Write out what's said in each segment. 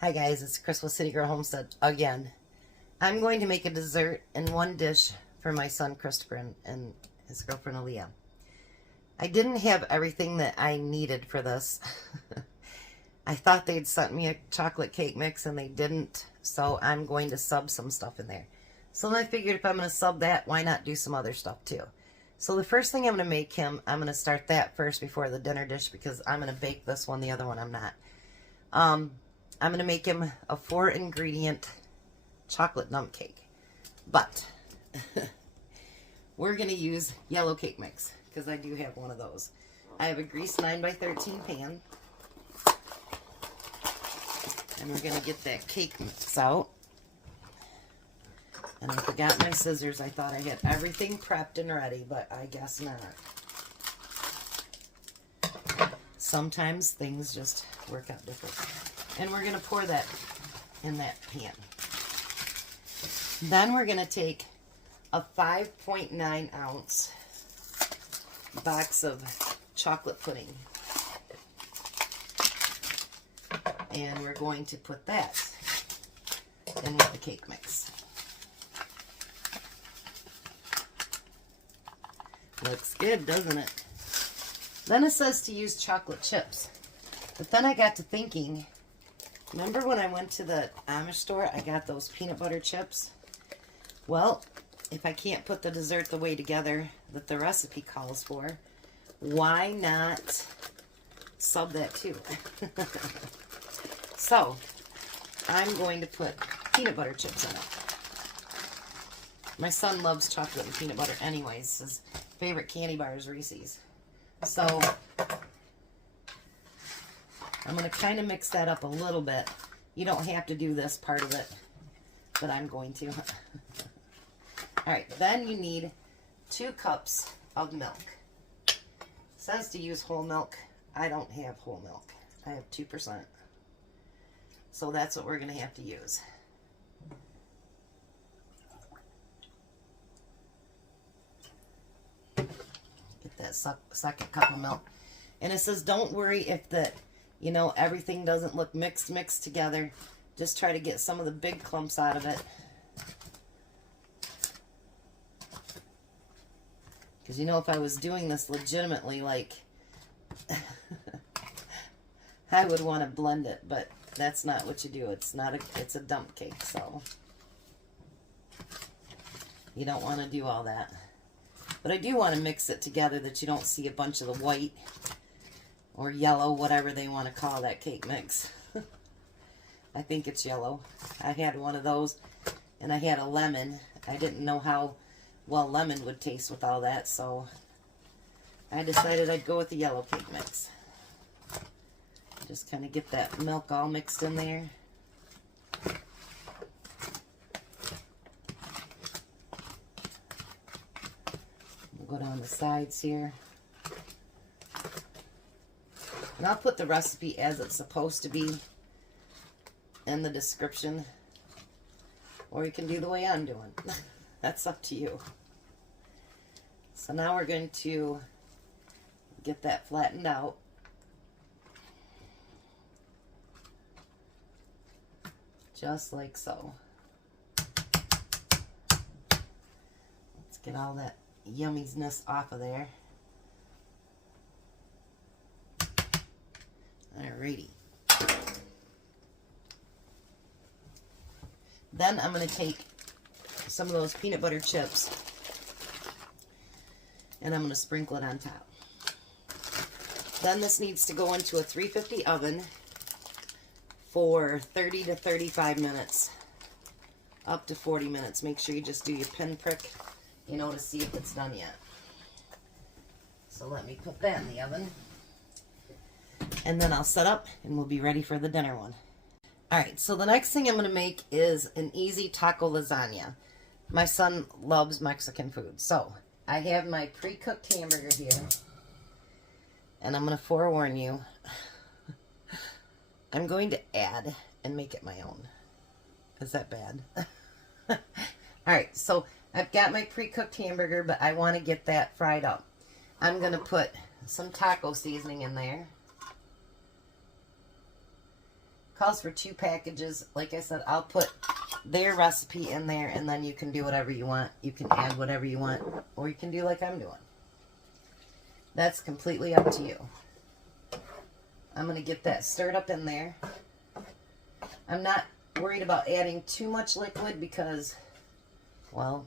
Hi guys, it's Chris with City Girl Homestead again. I'm going to make a dessert in one dish for my son Christopher and his girlfriend Aaliyah. I didn't have everything that I needed for this. I thought they'd sent me a chocolate cake mix and they didn't, so I'm going to sub some stuff in there. So then I figured if I'm going to sub that, why not do some other stuff too? So the first thing I'm going to make him, I'm going to start that first before the dinner dish because I'm going to bake this one, the other one I'm not. I'm going to make him a 4-ingredient chocolate dump cake. But we're going to use yellow cake mix because I do have one of those. I have a greased 9x13 pan. And we're going to get that cake mix out. And I forgot my scissors. I thought I had everything prepped and ready, but I guess not. Sometimes things just work out different. And we're going to pour that in that pan. Then we're going to take a 5.9 ounce box of chocolate pudding. And we're going to put that in with the cake mix. Looks good, doesn't it? Then it says to use chocolate chips. But then I got to thinking, remember when I went to the Amish store, I got those peanut butter chips? Well, if I can't put the dessert the way together that the recipe calls for, why not sub that too? So, I'm going to put peanut butter chips in it. My son loves chocolate and peanut butter anyways. His favorite candy bar is Reese's. So, I'm going to kind of mix that up a little bit. You don't have to do this part of it, but I'm going to. Alright, then you need 2 cups of milk. It says to use whole milk. I don't have whole milk. I have 2%. So that's what we're going to have to use. Get that second cup of milk. And it says don't worry if the, everything doesn't look mixed together. Just try to get some of the big clumps out of it. Because if I was doing this legitimately, like, I would want to blend it, but that's not what you do. It's a dump cake, so you don't want to do all that. But I do want to mix it together that you don't see a bunch of the white or yellow, whatever they want to call that cake mix. I think it's yellow. I had one of those, and I had a lemon. I didn't know how well lemon would taste with all that, so I decided I'd go with the yellow cake mix. Just kind of get that milk all mixed in there. We'll go down the sides here. And I'll put the recipe as it's supposed to be in the description. Or you can do the way I'm doing. That's up to you. So now we're going to get that flattened out. Just like so. Let's get all that yumminess off of there. Alrighty. Then I'm going to take some of those peanut butter chips and I'm going to sprinkle it on top. Then this needs to go into a 350 oven for 30 to 35 minutes, up to 40 minutes. Make sure you just do your pinprick, to see if it's done yet. So let me put that in the oven. And then I'll set up and we'll be ready for the dinner one. Alright, so the next thing I'm going to make is an easy taco lasagna. My son loves Mexican food. So I have my pre-cooked hamburger here. And I'm going to forewarn you, I'm going to add and make it my own. Is that bad? Alright, so I've got my pre-cooked hamburger, but I want to get that fried up. I'm going to put some taco seasoning in there. Calls for 2 packages. Like I said, I'll put their recipe in there, and then you can do whatever you want. You can add whatever you want, or you can do like I'm doing. That's completely up to you. I'm going to get that stirred up in there. I'm not worried about adding too much liquid because, well,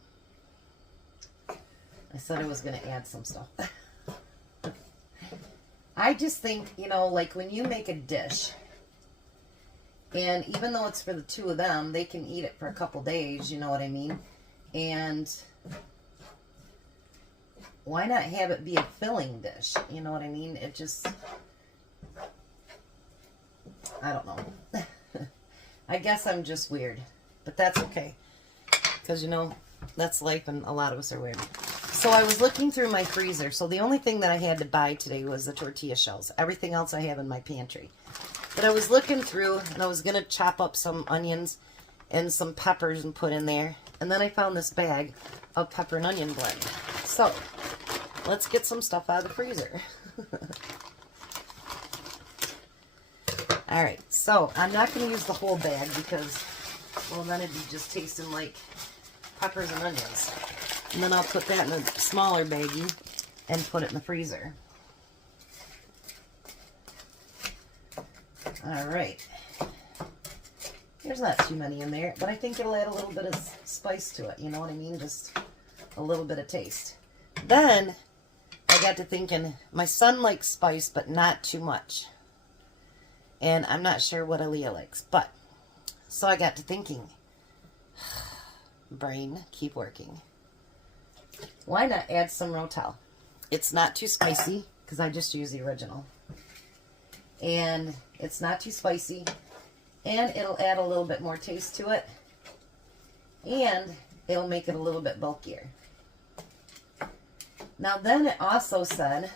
I said I was going to add some stuff. I just think, you know, like when you make a dish, and even though it's for the 2 of them, they can eat it for a couple days, you know what I mean? And why not have it be a filling dish? You know what I mean? It just, I don't know. I guess I'm just weird, but that's okay. Because, you know, that's life and a lot of us are weird. So I was looking through my freezer. So the only thing that I had to buy today was the tortilla shells. Everything else I have in my pantry. But I was looking through, and I was going to chop up some onions and some peppers and put in there. And then I found this bag of pepper and onion blend. So, let's get some stuff out of the freezer. Alright, so I'm not going to use the whole bag because, well, then it'd be just tasting like peppers and onions. And then I'll put that in a smaller baggie and put it in the freezer. Alright. There's not too many in there, but I think it'll add a little bit of spice to it. You know what I mean? Just a little bit of taste. Then, I got to thinking, my son likes spice, but not too much. And I'm not sure what Aaliyah likes, but, so I got to thinking, brain, keep working. Why not add some Rotel? It's not too spicy, because I just use the original. And it's not too spicy, and it'll add a little bit more taste to it, and it'll make it a little bit bulkier. Now then it also said,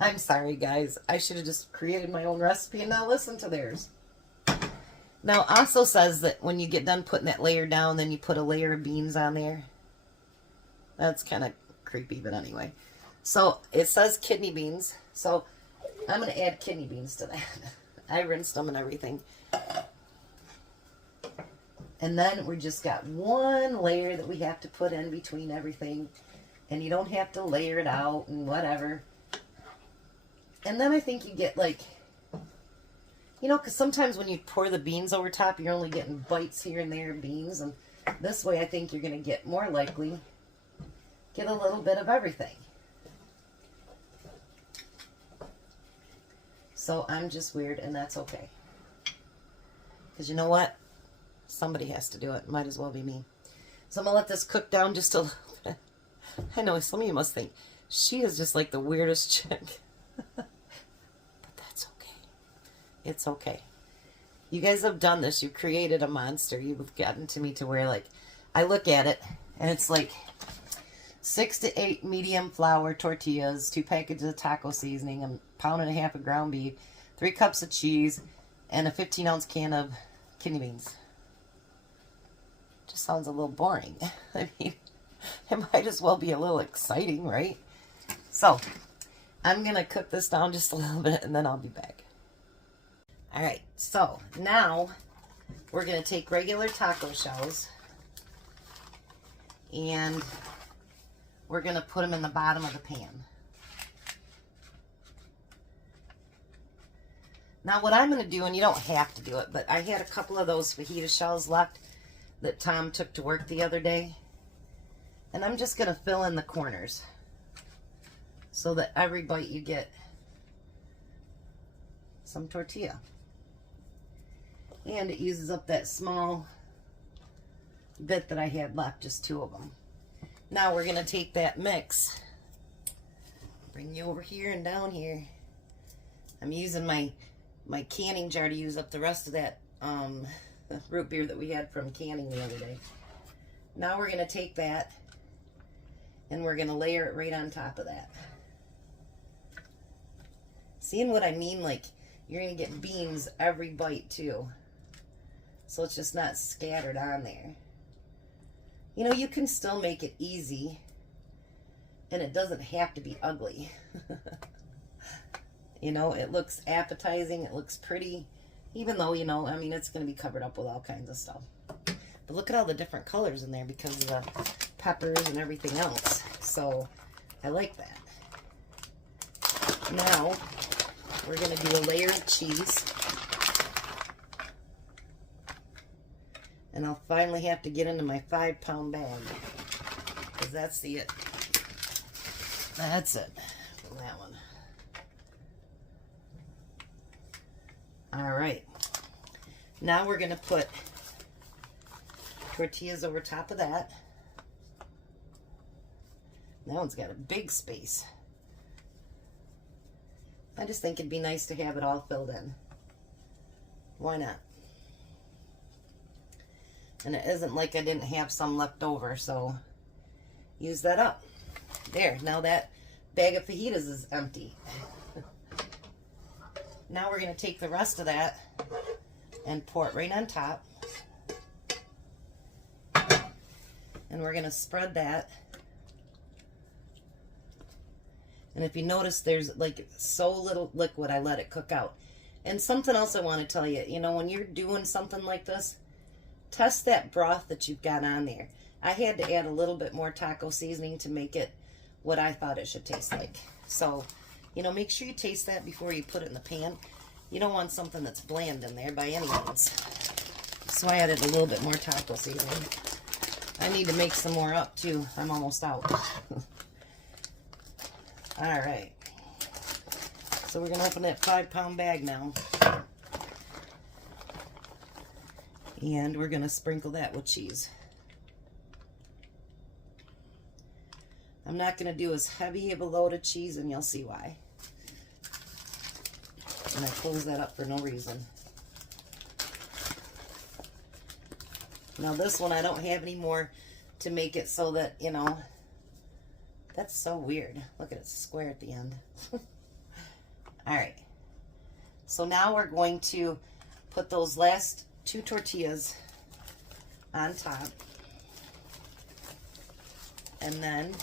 I'm sorry guys, I should have just created my own recipe and not listened to theirs. Now it also says that when you get done putting that layer down, then you put a layer of beans on there. That's kind of creepy, but anyway. So it says kidney beans, so I'm going to add kidney beans to that. I rinsed them and everything. And then we just got one layer that we have to put in between everything. And you don't have to layer it out and whatever. And then I think you get like, you know, because sometimes when you pour the beans over top, you're only getting bites here and there of beans. And this way I think you're going to get more likely get a little bit of everything. So I'm just weird, and that's okay. Because you know what? Somebody has to do it. Might as well be me. So I'm going to let this cook down just a little bit. I know some of you must think, she is just like the weirdest chick. But that's okay. It's okay. You guys have done this. You've created a monster. You've gotten to me to where, like, I look at it, and it's like 6 to 8 medium flour tortillas, 2 packages of taco seasoning, 1.5 pounds of ground beef, 3 cups of cheese, and a 15-ounce can of kidney beans. Just sounds a little boring. I mean, it might as well be a little exciting, right? So, I'm going to cook this down just a little bit, and then I'll be back. Alright, so now we're going to take regular taco shells, and we're going to put them in the bottom of the pan. Now what I'm going to do, and you don't have to do it, but I had a couple of those fajita shells left that Tom took to work the other day. And I'm just going to fill in the corners so that every bite you get some tortilla. And it uses up that small bit that I had left, just 2 of them. Now we're going to take that mix, bring you over here and down here. I'm using my canning jar to use up the rest of that root beer that we had from canning the other day. Now we're going to take that and we're going to layer it right on top of that. Seeing what I mean? Like, you're going to get beans every bite too. So it's just not scattered on there. You know, you can still make it easy, and it doesn't have to be ugly. You know, it looks appetizing. It looks pretty. Even though, you know, I mean, it's going to be covered up with all kinds of stuff. But look at all the different colors in there because of the peppers and everything else. So, I like that. Now, we're going to do a layer of cheese. And I'll finally have to get into my 5-pound bag. Because that's it. That's it from that one. Alright. Now we're going to put tortillas over top of that. That one's got a big space. I just think it'd be nice to have it all filled in. Why not? And it isn't like I didn't have some left over, so use that up. There, now that bag of fajitas is empty. Now we're going to take the rest of that and pour it right on top. And we're going to spread that. And if you notice, there's like so little liquid, I let it cook out. And something else I want to tell you, you know, when you're doing something like this, test that broth that you've got on there. I had to add a little bit more taco seasoning to make it what I thought it should taste like. So, you know, make sure you taste that before you put it in the pan. You don't want something that's bland in there by any means. So I added a little bit more taco seasoning. I need to make some more up too. I'm almost out. Alright. So we're going to open that 5-pound bag now. And we're going to sprinkle that with cheese. I'm not going to do as heavy of a load of cheese, and you'll see why. And I close that up for no reason. Now this one, I don't have any more to make it so that, you know, that's so weird. Look at it, it's square at the end. Alright. So now we're going to put those last 2 tortillas on top. And then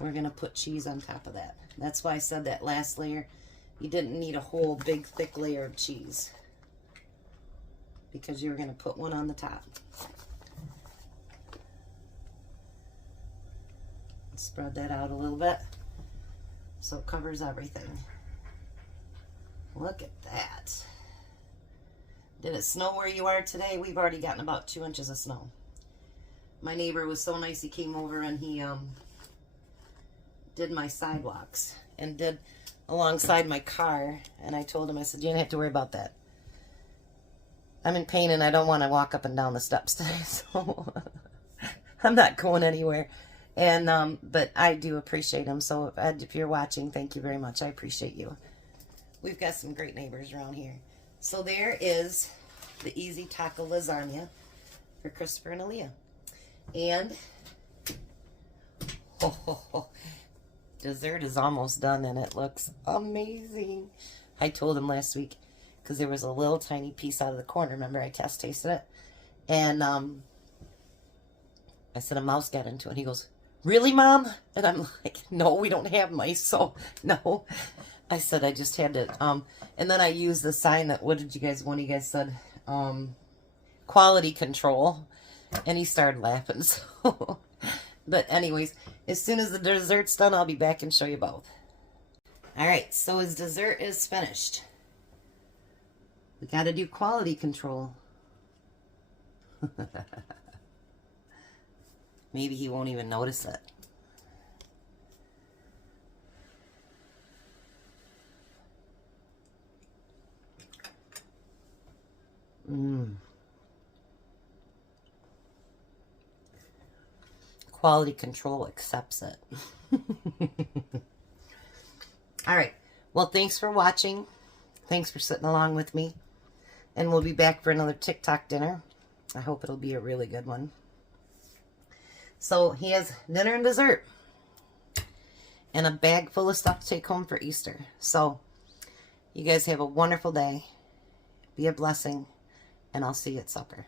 we're going to put cheese on top of that. That's why I said that last layer, you didn't need a whole big thick layer of cheese. Because you're going to put one on the top. Spread that out a little bit so it covers everything. Look at that. Did it snow where you are today? We've already gotten about 2 inches of snow. My neighbor was so nice, he came over and he did my sidewalks and did alongside my car, and I told him, I said, you don't have to worry about that. I'm in pain and I don't want to walk up and down the steps today, so I'm not going anywhere. And but I do appreciate him, so if you're watching, thank you very much. I appreciate you. We've got some great neighbors around here. So there is the easy taco lasagna for Christopher and Aaliyah. And dessert is almost done and it looks amazing. I told him last week because there was a little tiny piece out of the corner. Remember, I tasted it. And I said a mouse got into it. He goes, really, Mom? And I'm like, no, we don't have mice, so no. I said I just had to, and then I used the sign that, one of you guys said, quality control, and he started laughing, so, but anyways, as soon as the dessert's done, I'll be back and show you both. Alright, so his dessert is finished. We gotta do quality control. Maybe he won't even notice it. Quality control accepts it. Alright, well, thanks for watching. Thanks for sitting along with me. And we'll be back for another TikTok dinner. I hope it'll be a really good one. So he has dinner and dessert. And a bag full of stuff to take home for Easter. So you guys have a wonderful day. Be a blessing. And I'll see you at supper.